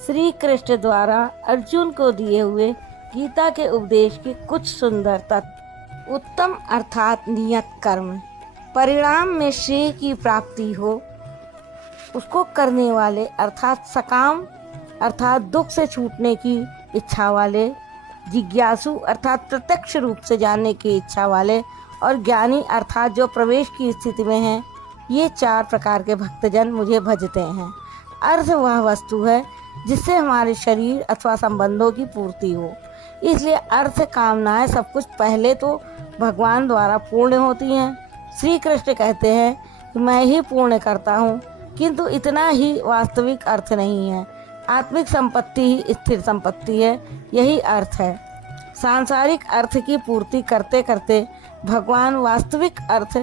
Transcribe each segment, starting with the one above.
श्री कृष्ण द्वारा अर्जुन को दिए हुए गीता के उपदेश के कुछ सुंदर तत्व। उत्तम अर्थात नियत कर्म, परिणाम में श्रेय की प्राप्ति हो उसको करने वाले, अर्थात सकाम अर्थात दुख से छूटने की इच्छा वाले, जिज्ञासु अर्थात प्रत्यक्ष रूप से जानने की इच्छा वाले, और ज्ञानी अर्थात जो प्रवेश की स्थिति में हैं। ये 4 प्रकार के भक्तजन मुझे भजते हैं। अर्थ वह वस्तु है जिससे हमारे शरीर अथवा संबंधों की पूर्ति हो। इसलिए अर्थ कामनाएं सब कुछ पहले तो भगवान द्वारा पूर्ण होती हैं। श्री कृष्ण कहते हैं कि मैं ही पूर्ण करता हूँ, किंतु इतना ही वास्तविक अर्थ नहीं है। आत्मिक संपत्ति ही स्थिर संपत्ति है, यही अर्थ है। सांसारिक अर्थ की पूर्ति करते करते भगवान वास्तविक अर्थ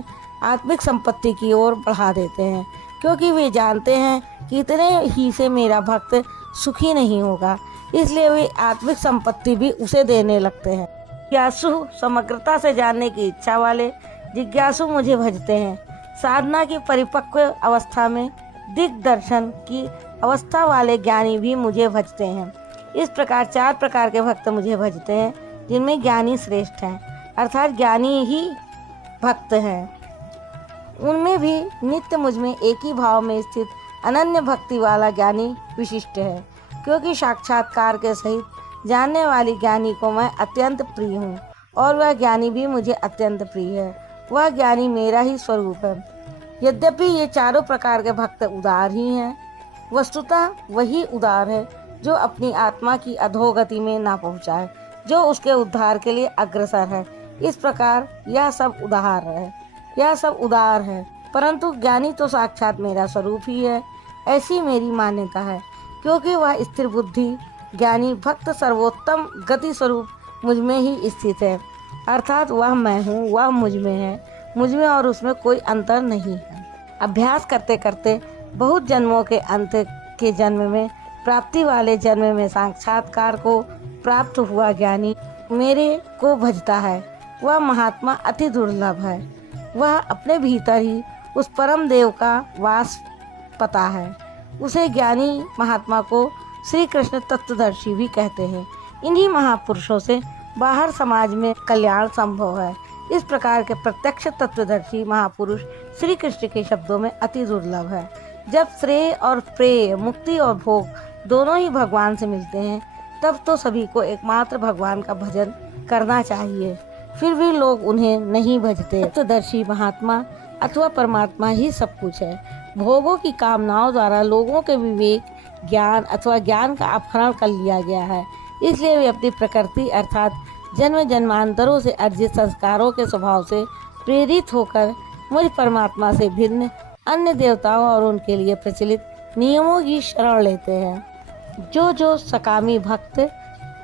आत्मिक संपत्ति की ओर बढ़ा देते हैं, क्योंकि वे जानते हैं कि इतने ही से मेरा भक्त सुखी नहीं होगा। इसलिए वे आत्मिक संपत्ति भी उसे देने लगते हैं। जिज्ञासु समग्रता से जानने की इच्छा वाले जिज्ञासु मुझे भजते हैं। साधना की परिपक्व अवस्था में दिग्दर्शन की अवस्था वाले ज्ञानी भी मुझे भजते हैं। इस प्रकार 4 प्रकार के भक्त मुझे भजते हैं, जिनमें ज्ञानी श्रेष्ठ हैं, अर्थात ज्ञानी ही भक्त हैं। उनमें भी नित्य मुझ में एक ही भाव में स्थित अनन्य भक्ति वाला ज्ञानी विशिष्ट है, क्योंकि साक्षात्कार के सहित जानने वाली ज्ञानी को मैं अत्यंत प्रिय हूँ, और वह ज्ञानी भी मुझे अत्यंत प्रिय है। वह ज्ञानी मेरा ही स्वरूप है। यद्यपि ये 4 प्रकार के भक्त उदार ही हैं, वस्तुतः वही उदार है जो अपनी आत्मा की अधोगति में ना पहुँचाए, जो उसके उद्धार के लिए अग्रसर है। इस प्रकार यह सब उदार है, परंतु ज्ञानी तो साक्षात मेरा स्वरूप ही है, ऐसी मेरी मान्यता है। क्योंकि वह स्थिर बुद्धि ज्ञानी भक्त सर्वोत्तम गति स्वरूप मुझ में ही स्थित है, अर्थात वह मैं हूँ, वह मुझ में है, मुझ में और उसमें कोई अंतर नहीं है। अभ्यास करते करते बहुत जन्मों के अंत के जन्म में प्राप्ति वाले जन्म में साक्षात्कार को प्राप्त हुआ ज्ञानी मेरे को भजता है। वह महात्मा अति दुर्लभ है। वह अपने भीतर ही उस परम देव का वास पता है। उसे ज्ञानी महात्मा को श्री कृष्ण तत्वदर्शी भी कहते हैं। इन्हीं महापुरुषों से बाहर समाज में कल्याण संभव है। इस प्रकार के प्रत्यक्ष तत्वदर्शी महापुरुष श्री कृष्ण के शब्दों में अति दुर्लभ है। जब श्रेय और प्रेय, मुक्ति और भोग दोनों ही भगवान से मिलते हैं, तब तो सभी को एकमात्र भगवान का भजन करना चाहिए। फिर भी लोग उन्हें नहीं भजते। तत्वदर्शी महात्मा अथवा परमात्मा ही सब कुछ है। भोगों की कामनाओं द्वारा लोगों के विवेक, ज्ञान अथवा ज्ञान का अपहरण कर लिया गया है। इसलिए वे अपनी प्रकृति अर्थात जन्म जन्मांतरों से अर्जित संस्कारों के स्वभाव से प्रेरित होकर मुझ परमात्मा से भिन्न अन्य देवताओं और उनके लिए प्रचलित नियमों की शरण लेते हैं। जो सकामी भक्त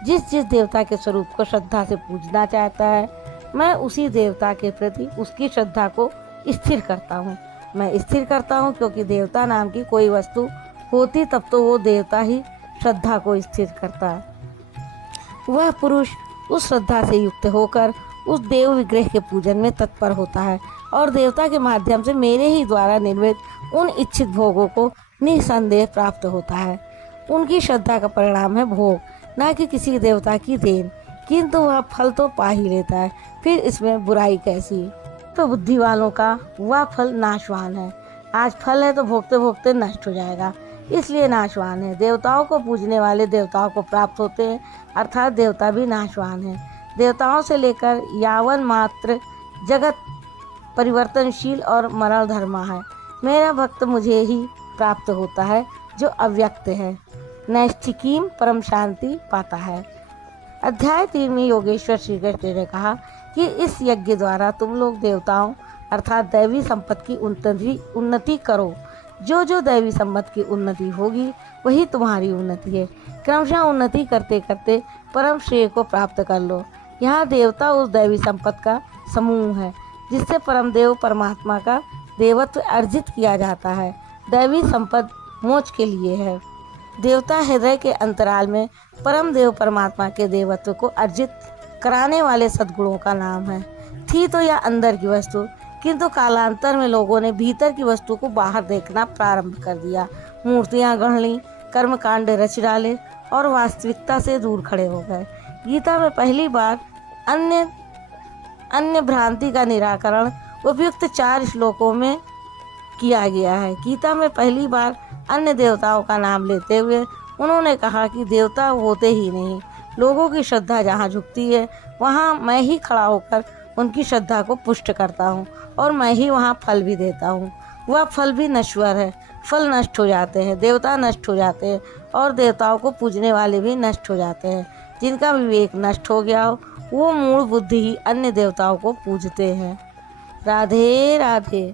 जिस देवता के स्वरूप को श्रद्धा से पूजना चाहता है, मैं उसी देवता के प्रति उसकी श्रद्धा को स्थिर करता हूँ। मैं स्थिर करता हूँ क्योंकि देवता नाम की कोई वस्तु होती तब तो वो देवता ही श्रद्धा को स्थिर करता है। वह पुरुष उस श्रद्धा से युक्त होकर उस देव विग्रह के पूजन में तत्पर होता है और देवता के माध्यम से मेरे ही द्वारा निर्मित उन इच्छित भोगों को निसंदेह प्राप्त होता है। उनकी श्रद्धा का परिणाम है भोग, ना कि किसी देवता की देन, किंतु वह फल तो पा ही लेता है। फिर इसमें बुराई कैसी? तो बुद्धि वालों का वह फल नाशवान है। आज फल है तो भोगते भोगते नष्ट हो जाएगा, इसलिए नाशवान है। देवताओं को पूजने वाले देवताओं को प्राप्त होते हैं, अर्थात देवता भी नाशवान है। देवताओं से लेकर यावन मात्र जगत परिवर्तनशील और मरण धर्मा है। मेरा भक्त मुझे ही प्राप्त होता है जो अव्यक्त है, नैष्ठिकीम परम शांति पाता है। अध्याय 3 में योगेश्वर श्री कृष्ण ने कहा कि इस यज्ञ द्वारा तुम लोग देवताओं अर्थात दैवी संपत्ति की उन्नति करो। जो दैवी संपत्ति की उन्नति होगी वही तुम्हारी उन्नति है। क्रमशः उन्नति करते करते परम श्रेय को प्राप्त कर लो। यहाँ देवता उस दैवी संपत्ति का समूह है जिससे परम देव परमात्मा का देवत्व अर्जित किया जाता है। दैवी संपत्ति मोक्ष के लिए है। देवता हृदय के अंतराल में परम देव परमात्मा के देवत्व को अर्जित कराने वाले सद्गुणों का नाम है। थी तो यह अंदर की वस्तु, किंतु कालांतर में लोगों ने भीतर की वस्तु को बाहर देखना प्रारंभ कर दिया। मूर्तियां गढ़ लीं, कर्मकांड रच डाले और वास्तविकता से दूर खड़े हो गए। गीता में पहली बार अन्य भ्रांति का निराकरण उपयुक्त 4 श्लोकों में किया गया है। गीता में पहली बार अन्य देवताओं का नाम लेते हुए उन्होंने कहा कि देवता होते ही नहीं, लोगों की श्रद्धा जहाँ झुकती है वहाँ मैं ही खड़ा होकर उनकी श्रद्धा को पुष्ट करता हूँ और मैं ही वहाँ फल भी देता हूँ। वह फल भी नश्वर है, फल नष्ट हो जाते हैं, देवता नष्ट हो जाते हैं और देवताओं को पूजने वाले भी नष्ट हो जाते हैं। जिनका विवेक नष्ट हो गया हो वो मूढ़ बुद्धि ही अन्य देवताओं को पूजते हैं। राधे राधे।